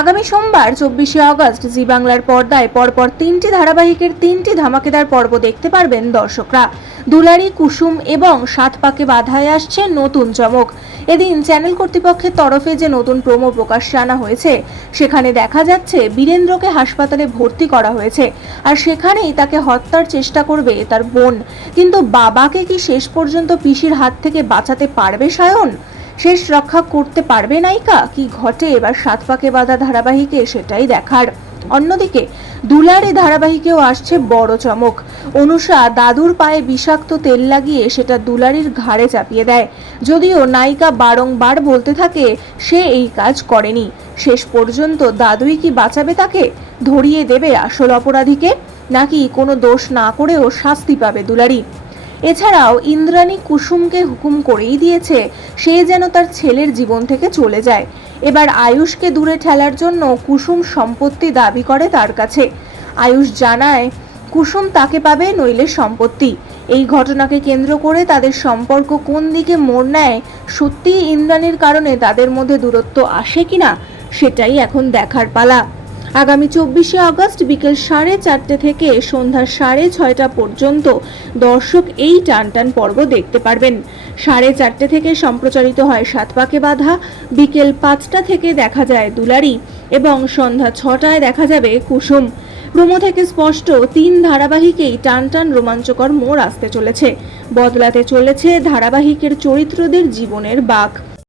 আগামী সোমবার 24শে আগস্ট জি বাংলার পর্দায় পরপর 3টি ধারাবাহিকের 3টি ধামাকেদার পর্ব দেখতে পারবেন দর্শকরা। দুলারি, কুসুম এবং সাত পাকে বাধায় আসছে নতুন চমক। এদিন চ্যানেল কর্তৃপক্ষের তরফে যে নতুন প্রোমো প্রকাশ্যে আনা হয়েছে, সেখানে দেখা যাচ্ছে বীরেন্দ্রকে হাসপাতালে ভর্তি করা হয়েছে, আর সেখানেই তাকে হত্যার চেষ্টা করবে তার বোন। কিন্তু বাবাকে কি শেষ পর্যন্ত পিসির হাত থেকে বাঁচাতে পারবে সায়ন? শেষ রক্ষা করতে পারবে নায়িকা? কি ঘটে এবার সাত পাকে বাঁধা ধারাবাহিকে, সেটাই দেখার। অন্যদিকে দুলারি ধারাবাহিকেও আসছে বড় চমক। অনুষা দাদুর পায়ে বিষাক্ত তেল লাগিয়ে সেটা দুলারির ঘাড়ে চাপিয়ে দেয়। যদিও নায়িকা বারংবার বলতে থাকে সে এই কাজ করেনি। শেষ পর্যন্ত দাদুই কি বাঁচাবে তাকে? ধরিয়ে দেবে আসল অপরাধীকে? নাকি কোনো দোষ না করেও শাস্তি পাবে দুলারি? এছাড়াও ইন্দ্রাণী কুসুমকে হুকুম করেই দিয়েছে সে যেন তার ছেলের জীবন থেকে চলে যায়। এবার আয়ুষকে দূরে ঠেলার জন্য কুসুম সম্পত্তি দাবি করে তার কাছে। আয়ুষ জানায় কুসুম তাকে পাবে, নইলে সম্পত্তি। এই ঘটনাকে কেন্দ্র করে তাদের সম্পর্ক কোন দিকে মোড় নেয়, সত্যিই ইন্দ্রাণীর কারণে তাদের মধ্যে দূরত্ব আসে কিনা, সেটাই এখন দেখার পালা। আগামী 24শে আগস্ট বিকেল 4:30 থেকে সন্ধ্যা 6:30 পর্যন্ত দর্শক এই টানটান পর্ব দেখতে পারবেন। 4:30 থেকে সম্প্রচারিত হয় সাত পাকে বাঁধা, বিকেল 5টা থেকে দেখা যায় দুলারি এবং সন্ধ্যা 6টায় দেখা যাবে কুসুম। প্রোমো থেকে স্পষ্ট 3 ধারাবাহিকেই টানটান রোমাঞ্চকর মোড় আসতে চলেছে। বদলাতে চলেছে ধারাবাহিকের চরিত্রদের জীবনের বাঁক।